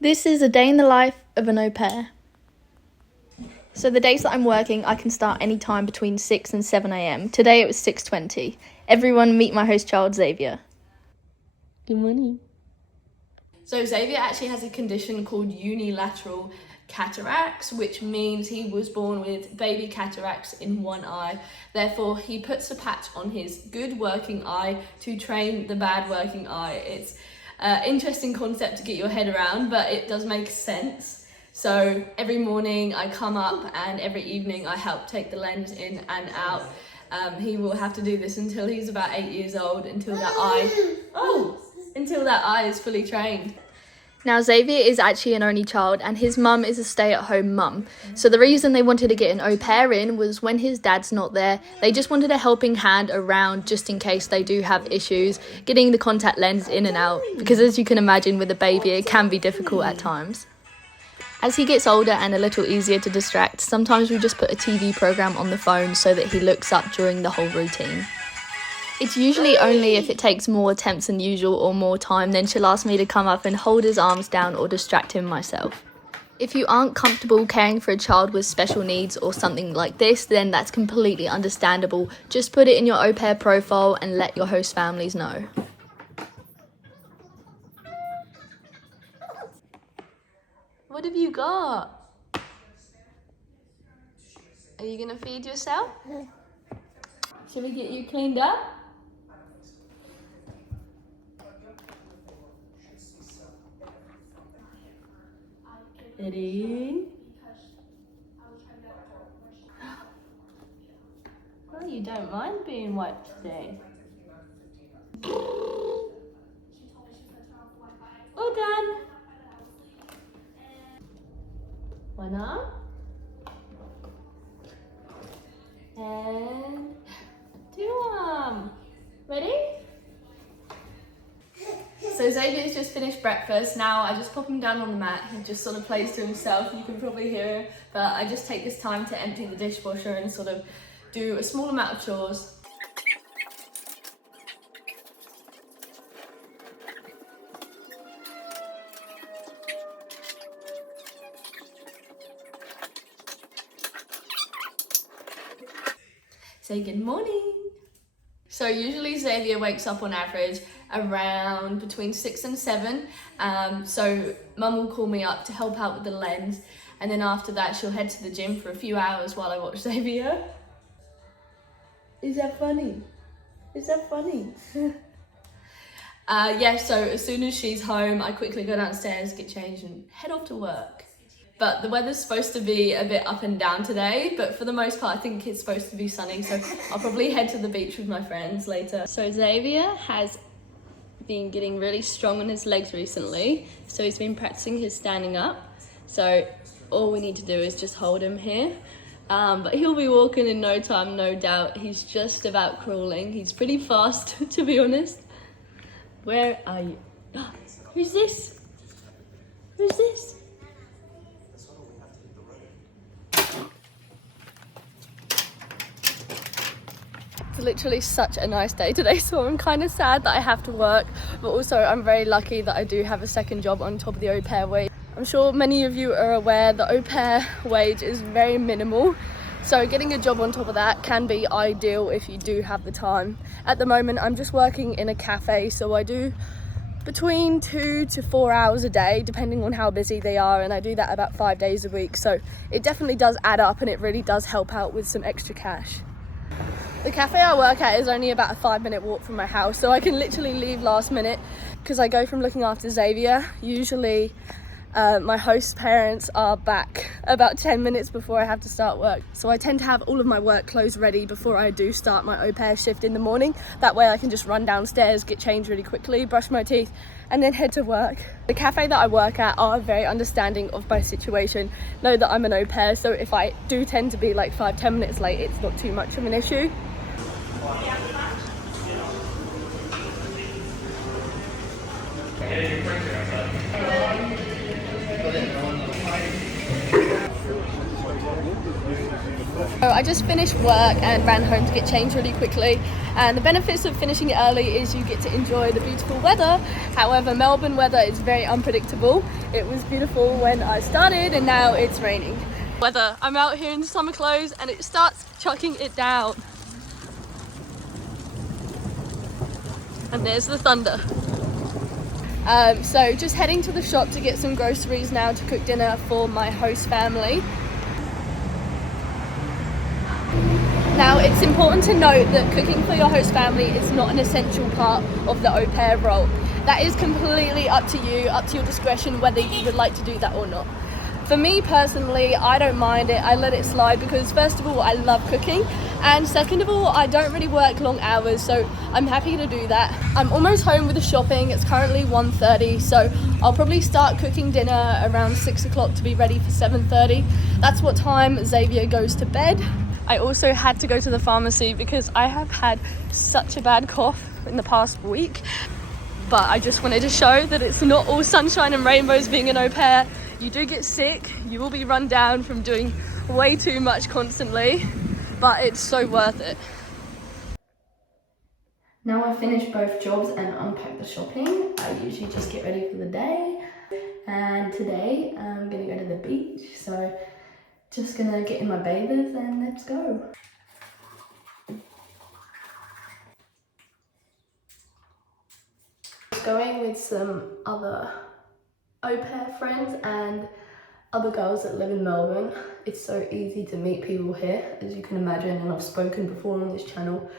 This is a day in the life of an au pair. So the days that I'm working, I can start any time between 6 and 7 a.m. Today it was 6:20. Everyone meet my host child, Xavier. Good morning. So Xavier actually has a condition called unilateral cataracts, which means he was born with baby cataracts in one eye. Therefore, he puts a patch on his good working eye to train the bad working eye. It's interesting concept to get your head around, but it does make sense. So every morning I come up and every evening I help take the lens in and out. He will have to do this until he's about 8 years old, until that eye is fully trained. Now Xavier is actually an only child and his mum is a stay-at-home mum. So the reason they wanted to get an au pair in was when his dad's not there, they just wanted a helping hand around just in case they do have issues getting the contact lens in and out, because as you can imagine with a baby it can be difficult at times. As he gets older and a little easier to distract, sometimes we just put a TV program on the phone so that he looks up during the whole routine. It's usually only if it takes more attempts than usual or more time, then she'll ask me to come up and hold his arms down or distract him myself. If you aren't comfortable caring for a child with special needs or something like this, then that's completely understandable. Just put it in your au pair profile and let your host families know. What have you got? Are you gonna feed yourself? Should we get you cleaned up? Ready? Oh, you don't mind being wiped today. All done. One arm. And two arm. Ready? So Xavier's just finished breakfast. Now I just pop him down on the mat. He just sort of plays to himself. You can probably hear him. But I just take this time to empty the dishwasher and sort of do a small amount of chores. Say good morning. So usually Xavier wakes up on average around between 6 and 7. So mum will call me up to help out with the lens, and then after that she'll head to the gym for a few hours while I watch Xavier. Is that funny? Is that funny? So as soon as she's home, I quickly go downstairs, get changed and head off to work. But the weather's supposed to be a bit up and down today, but for the most part I think it's supposed to be sunny, so I'll probably head to the beach with my friends later. So Xavier has been getting really strong on his legs recently, so he's been practicing his standing up. So all we need to do is just hold him here. But he'll be walking in no time, no doubt. He's just about crawling. He's pretty fast, to be honest. Where are you? Who's this? Who's this? It's literally such a nice day today, so I'm kind of sad that I have to work, but also I'm very lucky that I do have a second job on top of the au pair wage. I'm sure many of you are aware the au pair wage is very minimal, so getting a job on top of that can be ideal if you do have the time. At the moment I'm just working in a cafe, so I do between 2 to 4 hours a day depending on how busy they are, and I do that about 5 days a week, so it definitely does add up and it really does help out with some extra cash. The cafe I work at is only about a 5-minute walk from my house, so I can literally leave last minute because I go from looking after Xavier. Usually my host's parents are back about 10 minutes before I have to start work, so I tend to have all of my work clothes ready before I do start my au pair shift in the morning. That way I can just run downstairs, get changed really quickly, brush my teeth and then head to work. The cafe that I work at are very understanding of my situation, know that I'm an au pair, so if I do tend to be like 5-10 minutes late, it's not too much of an issue. So I just finished work and ran home to get changed really quickly, And the benefits of finishing it early is you get to enjoy the beautiful weather. However, Melbourne weather is very unpredictable. It was beautiful when I started and now it's raining. Weather, I'm out here in summer clothes and it starts chucking it down. And there's the thunder. So just heading to the shop to get some groceries now to cook dinner for my host family. Now, it's important to note that cooking for your host family is not an essential part of the au pair role. That is completely up to you, up to your discretion, whether you would like to do that or not. For me personally, I don't mind it. I let it slide because first of all, I love cooking, and second of all, I don't really work long hours, so I'm happy to do that. I'm almost home with the shopping. It's currently 1:30, so I'll probably start cooking dinner around 6 o'clock to be ready for 7:30. That's what time Xavier goes to bed. I also had to go to the pharmacy because I have had such a bad cough in the past week. But I just wanted to show that it's not all sunshine and rainbows being an au pair. You do get sick, you will be run down from doing way too much constantly, but it's so worth it. Now I've finished both jobs and unpacked the shopping, I usually just get ready for the day. And today I'm gonna go to the beach, so just gonna get in my bathers and let's go. Going with some other au pair friends and other girls that live in Melbourne. It's so easy to meet people here, as you can imagine, and I've spoken before on this channel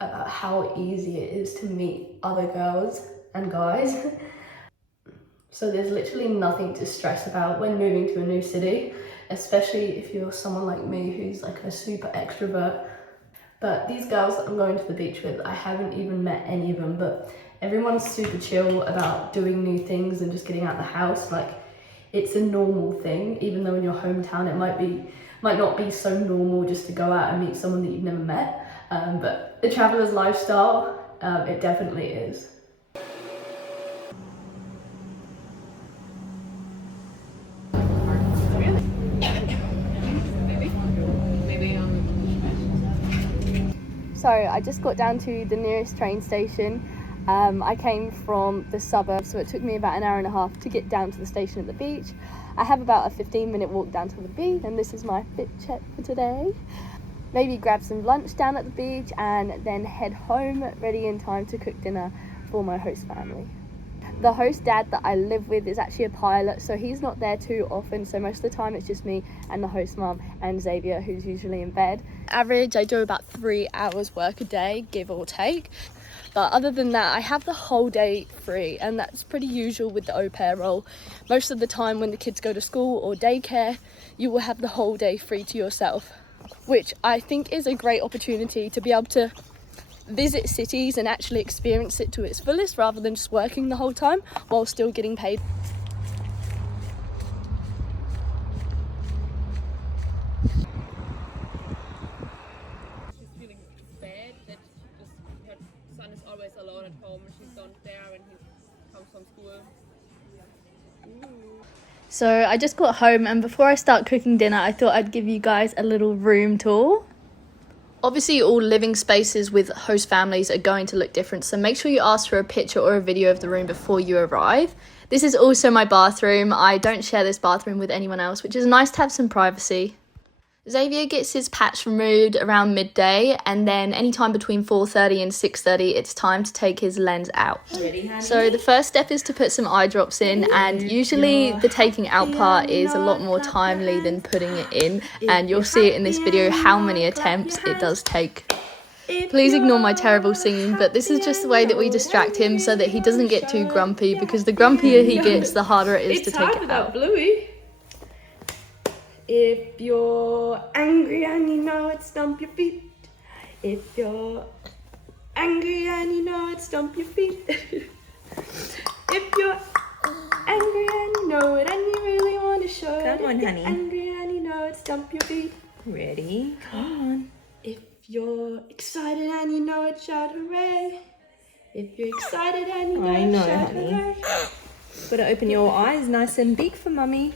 about how easy it is to meet other girls and guys. So there's literally nothing to stress about when moving to a new city, especially if you're someone like me who's like a super extrovert. But these girls that I'm going to the beach with, I haven't even met any of them, but everyone's super chill about doing new things and just getting out of the house. Like, it's a normal thing, even though in your hometown it might not be so normal just to go out and meet someone that you've never met. But the traveler's lifestyle, it definitely is. So I just got down to the nearest train station. I came from the suburbs, so it took me about an hour and a half to get down to the station at the beach. I have about a 15-minute walk down to the beach, and this is my fit check for today. Maybe grab some lunch down at the beach and then head home, ready in time to cook dinner for my host family. The host dad that I live with is actually a pilot, so he's not there too often, so most of the time it's just me and the host mum and Xavier, who's usually in bed. Average, I do about 3 hours work a day, give or take. But other than that, I have the whole day free, and that's pretty usual with the au pair role. Most of the time when the kids go to school or daycare, you will have the whole day free to yourself, which I think is a great opportunity to be able to visit cities and actually experience it to its fullest, rather than just working the whole time while still getting paid. She's feeling bad that her son is always alone at home. She's not there when he comes from school. So I just got home, and before I start cooking dinner, I thought I'd give you guys a little room tour. Obviously, all living spaces with host families are going to look different, so make sure you ask for a picture or a video of the room before you arrive. This is also my bathroom. I don't share this bathroom with anyone else, which is nice to have some privacy. Xavier gets his patch removed around midday, and then anytime between 4:30 and 6:30, it's time to take his lens out. Ready, honey? So the first step is to put some eye drops in, and usually the taking out part is a lot more timely than putting it in, and you'll see it in this video how many attempts it does take. Please ignore my terrible singing, but this is just the way that we distract him so that he doesn't get too grumpy, because the grumpier he gets, the harder it is to take it out. Bluey. If you're angry and you know it, stomp your feet. If you're angry and you know it, stomp your feet. If you're angry and you know it and you really want to show it. Come on, honey. Angry and you know it, stomp your feet. Ready? Come on. If you're excited and you know it, shout hooray. If you're excited and you know I it, know, shout honey. hooray. Gotta open your eyes nice and big for mummy.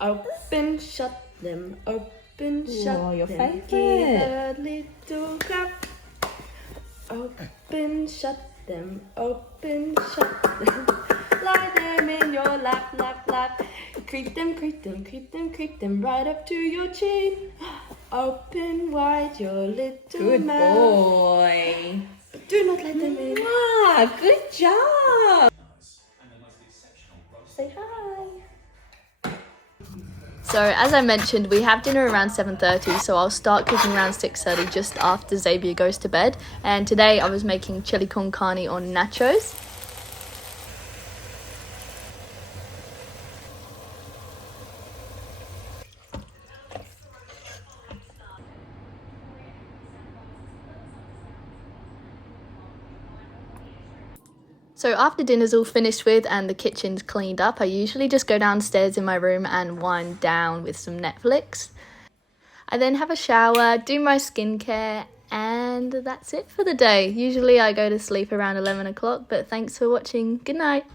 Open, shut them, open, shut Whoa, your them. favourite. Give a little clap. Open, shut them, open, shut them. Lie them in your lap, lap, lap. Creep them, creep them, creep them, creep them right up to your chin. Open wide your little Good mouth. boy. Do not let them in. Ah, good job. Say hi. So as I mentioned, we have dinner around 7:30, so I'll start cooking around 6:30 just after Xavier goes to bed. And today I was making chili con carne on nachos. So after dinner's all finished with and the kitchen's cleaned up, I usually just go downstairs in my room and wind down with some Netflix. I then have a shower, do my skincare, and that's it for the day. Usually I go to sleep around 11 o'clock, but thanks for watching. Good night.